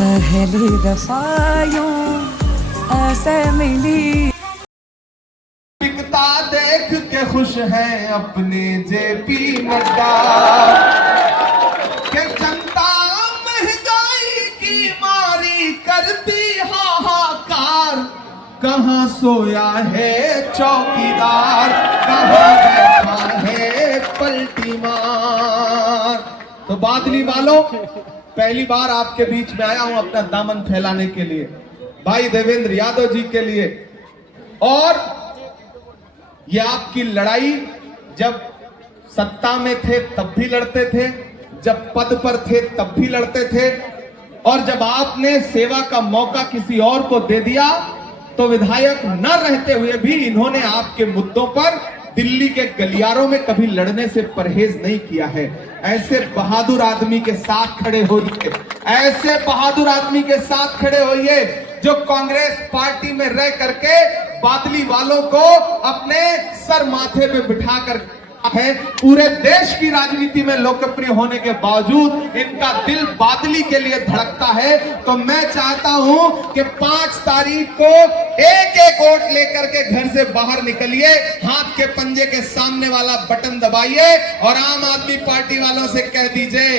पहली दफा यूं ऐसे मिली। बिकता देख के खुश हैं अपने जेपी नड्डा के जनता महंगाई की मारी करती हाहाकार। कहाँ सोया है चौकीदार, कहाँ बैठा है पलटी मार। तो बादली वालों, पहली बार आपके बीच में आया हूं अपना दामन फैलाने के लिए, भाई देवेंद्र यादव जी के लिए। और ये आपकी लड़ाई जब सत्ता में थे तब भी लड़ते थे, जब पद पर थे तब भी लड़ते थे, और जब आपने सेवा का मौका किसी और को दे दिया तो विधायक न रहते हुए भी इन्होंने आपके मुद्दों पर दिल्ली के गलियारों में कभी लड़ने से परहेज नहीं किया है। ऐसे बहादुर आदमी के साथ खड़े होइए, ऐसे बहादुर आदमी के साथ खड़े होइए जो कांग्रेस पार्टी में रह करके बादली वालों को अपने सर माथे पे बिठा कर है। पूरे देश की राजनीति में लोकप्रिय होने के बावजूद इनका दिल बादली के लिए धड़कता है। तो मैं चाहता हूं कि 5 तारीख को एक एक वोट लेकर के घर से बाहर निकलिए, हाथ के पंजे के सामने वाला बटन दबाइए और आम आदमी पार्टी वालों से कह दीजिए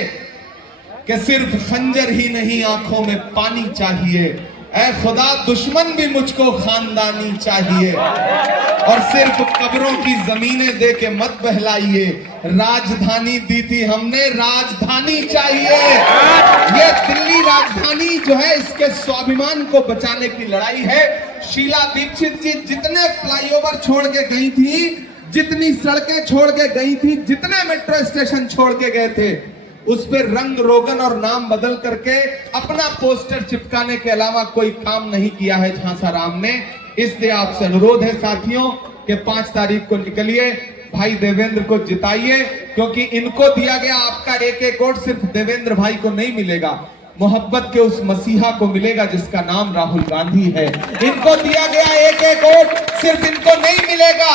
कि सिर्फ खंजर ही नहीं आंखों में पानी चाहिए। ऐ खुदा दुश्मन भी मुझको खानदानी चाहिए, और सिर्फ कब्रों की जमीनें दे के मत बहलाइए। राजधानी दी थी हमने, राजधानी चाहिए। ये दिल्ली राजधानी जो है इसके स्वाभिमान को बचाने की लड़ाई है। शीला दीक्षित जी जितने फ्लाईओवर छोड़ के गई थी, जितनी सड़कें छोड़ के गई थी, जितने मेट्रो स्टेशन छोड़ के गए थे, उस पर रंग रोगन और नाम बदल करके अपना पोस्टर चिपकाने के अलावा कोई काम नहीं किया है झांसाराम ने। इसलिए आपसे अनुरोध है साथियों कि 5 तारीख को निकलिए, भाई देवेंद्र को जिताइए, क्योंकि इनको दिया गया आपका एक एक वोट सिर्फ देवेंद्र भाई को नहीं मिलेगा, मोहब्बत के उस मसीहा को मिलेगा जिसका नाम राहुल गांधी है। इनको दिया गया एक एक वोट सिर्फ इनको नहीं मिलेगा,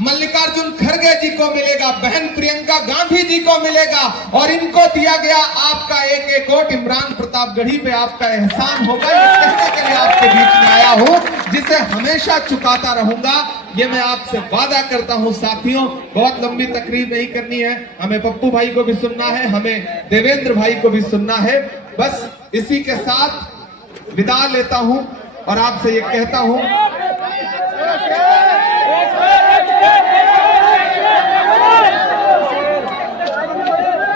मल्लिकार्जुन खड़गे जी को मिलेगा, बहन प्रियंका गांधी जी को मिलेगा, और इनको दिया गया आपका एक एक वोट इमरान प्रतापगढ़ी पे आपका एहसान होगा। ये कहने के लिए आपके बीच में आया हूं, जिसे हमेशा चुकाता रहूंगा, ये मैं आपसे वादा करता हूं। साथियों, बहुत लंबी तकरीर नहीं करनी है, हमें पप्पू भाई को भी सुनना है, हमें देवेंद्र भाई को भी सुनना है। बस इसी के साथ विदा लेता हूं और आपसे ये कहता हूं,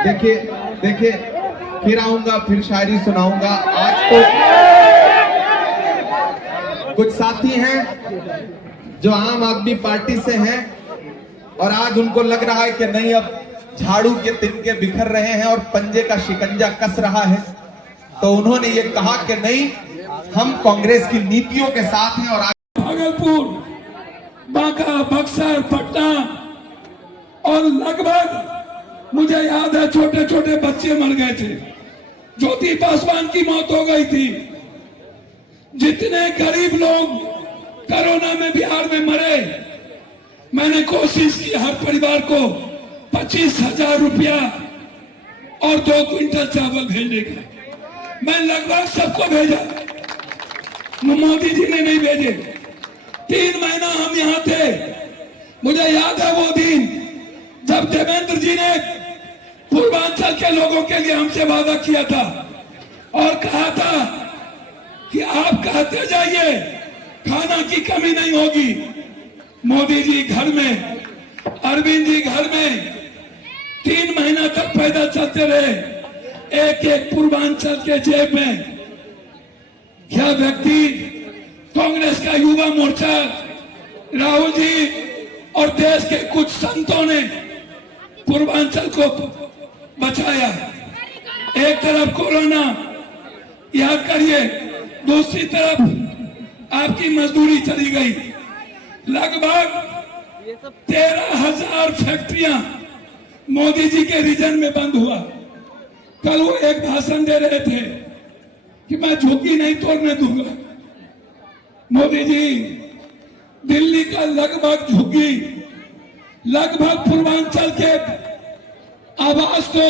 देखिए देखिए फिर आऊंगा, फिर शायरी सुनाऊंगा। आज तो कुछ साथी हैं जो आम आदमी पार्टी से हैं और आज उनको लग रहा है कि नहीं, अब झाड़ू के तिनके बिखर रहे हैं और पंजे का शिकंजा कस रहा है, तो उन्होंने ये कहा कि नहीं, हम कांग्रेस की नीतियों के साथ हैं। और भागलपुर, बांका, बक्सर, पटना और लगभग मुझे याद है छोटे छोटे बच्चे मर गए थे, ज्योति पासवान की मौत हो गई थी। जितने गरीब लोग कोरोना में बिहार में मरे, मैंने कोशिश की हर परिवार को 25,000 रुपया और 2 क्विंटल चावल भेजने का। मैं लगभग सबको भेजा, मोदी जी ने नहीं भेजे। 3 महीना हम यहाँ थे। मुझे याद है वो दिन जब देवेंद्र जी ने पूर्वांचल के लोगों के लिए हमसे वादा किया था और कहा था कि आप कहते जाइए, खाना की कमी नहीं होगी। मोदी जी घर में, अरविंद जी घर में 3 महीना तक पैदल चलते रहे, एक एक पूर्वांचल के जेब में। यह व्यक्ति कांग्रेस का युवा मोर्चा, राहुल जी और देश के कुछ संतों ने पूर्वांचल को बचाया। एक तरफ कोरोना, याद करिए, दूसरी तरफ आपकी मजदूरी चली गई। लगभग 13,000 फैक्ट्रियां मोदी जी के रीजन में बंद हुआ। कल वो एक भाषण दे रहे थे कि मैं झुग्गी नहीं तोड़ने दूंगा। मोदी जी, दिल्ली का लगभग झुग्गी, लगभग पूर्वांचल के आवास को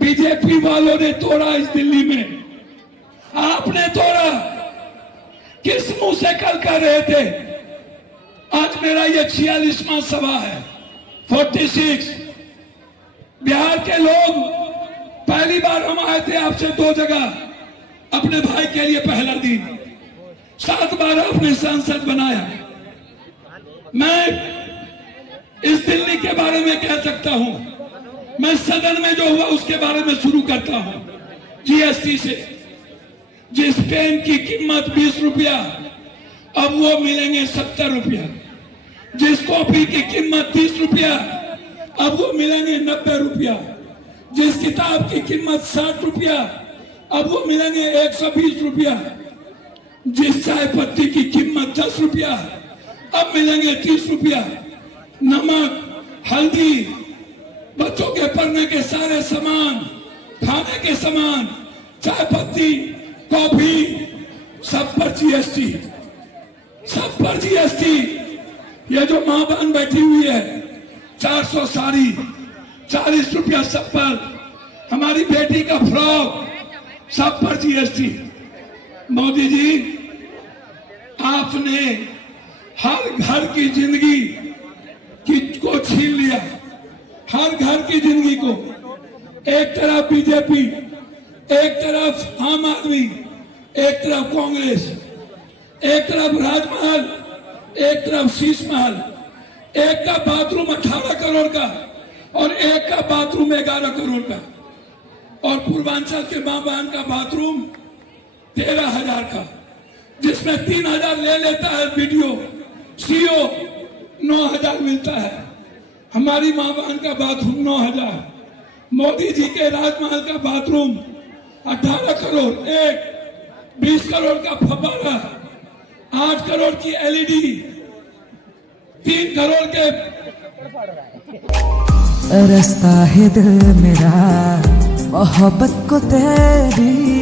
बीजेपी वालों ने तोड़ा इस दिल्ली में। आपने तोड़ा। किस मुंह से कल कर रहे थे? आज मेरा ये 46वां सभा है, 46। बिहार के लोग, पहली बार हम आए थे आपसे 2 जगह, अपने भाई के लिए पहला दिन, 7 बार आपने सांसद बनाया। मैं इस दिल्ली के बारे में कह सकता हूं, मैं सदन में जो हुआ उसके बारे में शुरू करता हूं। जीएसटी से जिस पेन की कीमत 20 रुपया, अब वो मिलेंगे 70 रुपया। जिस कॉपी की कीमत 30 रुपया, अब वो मिलेंगे 90 रुपया। जिस किताब की कीमत 60 रुपया, अब वो मिलेंगे 120 रुपया। जिस चाय पत्ती की कीमत 10 रुपया, अब मिलेंगे 30 रुपया। नमक, हल्दी, बच्चों के पढ़ने के सारे सामान, खाने के सामान, चाय पत्ती, कॉफी, सब पर जीएसटी, सब पर जीएसटी। ये जो मां बहन बैठी हुई है, 400 साड़ी, 40 रुपया सब पर। हमारी बेटी का फ्रॉक, सब पर जीएसटी। मोदी जी, आपने हर घर की जिंदगी को छीन लिया, हर घर की जिंदगी को। एक तरफ बीजेपी, एक तरफ आम आदमी, एक तरफ कांग्रेस, एक तरफ राजमहल, एक तरफ शीश महल। एक का बाथरूम 18 करोड़ का और एक का बाथरूम 11 करोड़ का, और पूर्वांचल के मां बहन का बाथरूम 13,000 का, जिसमें 3,000 ले लेता है वीडियो, सीओ 9,000 मिलता है। हमारी मां बहन का बाथरूम 9,000। मोदी जी के राजमहल का बाथरूम 18 करोड़, एक 20 करोड़ का फव्वारा, 8 करोड़ की एलईडी, 3 करोड़ के। रास्ता है दिल मेरा मोहब्बत को तेरी